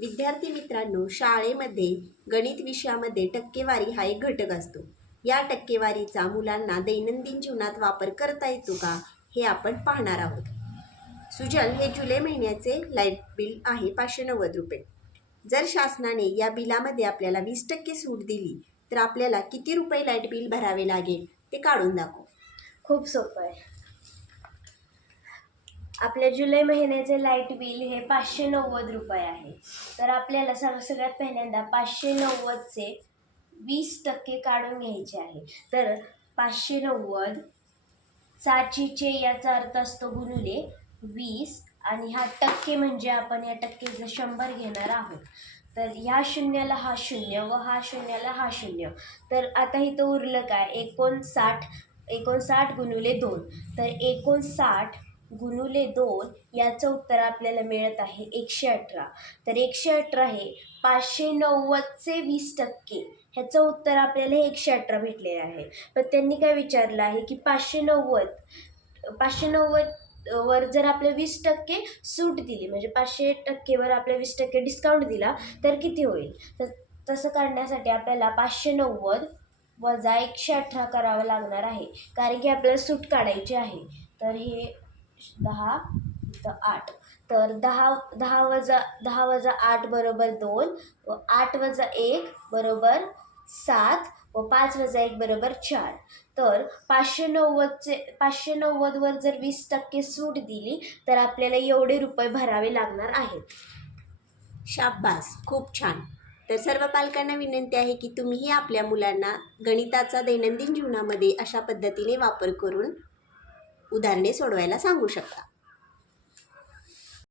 विद्यार्थी मित्रांनो शाळेमध्ये गणित विषयामध्ये टक्केवारी हा एक घटक असतो. या टक्केवारीचा मुलांना दैनंदिन जीवनात वापर करता येतो का हे आपण पाहणार आहोत. सुजल हे जुलै महिन्याचे लाइट बिल आहे पाचशे नव्वद रुपये. जर शासनाने या बिलामध्ये आपल्याला वीस टक्के सूट दिली तर आपल्याला किती रुपये लाइट बिल भरावे लागेल ते काढून दाखव. खूप सोपं आहे. आपल्या जुलै महिन्याचे लाइट बिल हे पाचशे नव्वद रुपये आहे. तर आपल्याला सग सगळ्यात पहिल्यांदा पाचशे नव्वदचे वीस टक्के काढून घ्यायचे आहे. तर पाचशे नव्वद साचीचे याचा अर्थ असतो गुणुले वीस आणि हा टक्के म्हणजे आपण या टक्केचं शंभर घेणार आहोत. तर ह्या शून्याला हा शून्य व हा शून्याला हा शून्य. तर आता इथं उरलं काय? एकोणसाठ एकोणसाठ गुणुले दोन. तर एकोणसाठ गुणुले दोन याचं उत्तर आपल्याला मिळत आहे एकशे अठरा. तर एकशे अठरा हे पाचशे नव्वदचे वीस टक्के. ह्याचं उत्तर आपल्याला हे एकशे अठरा भेटलेलं आहे. पण त्यांनी काय विचारलं आहे की पाचशे नव्वद पाचशे नव्वद वर जर आपल्या वीस टक्के सूट दिली म्हणजे पाचशे टक्केवर आपल्या वीस टक्के डिस्काउंट दिला तर किती होईल? तर तसं करण्यासाठी आपल्याला पाचशे नव्वद वजा एकशे अठरा करावं लागणार आहे. कारण की आपल्याला सूट काढायची आहे. तर हे दहा इथं आठ. तर दहा दहा वजा दहा वजा आठ बरोबर दोन व आठ वजा एक बरोबर सात व पाच वजा एक बरोबर चार. तर पाचशे नव्वदचे पाचशे नव्वदवर जर वीस टक्के सूट दिली तर आपल्याला एवढे रुपये भरावे लागणार आहेत. शाब्बास खूप छान. तर सर्व पालकांना विनंती आहे की तुम्हीही आपल्या मुलांना गणिताचा दैनंदिन जीवनामध्ये अशा पद्धतीने वापर करून उदाहरणे सोडवायला सांगू शकता.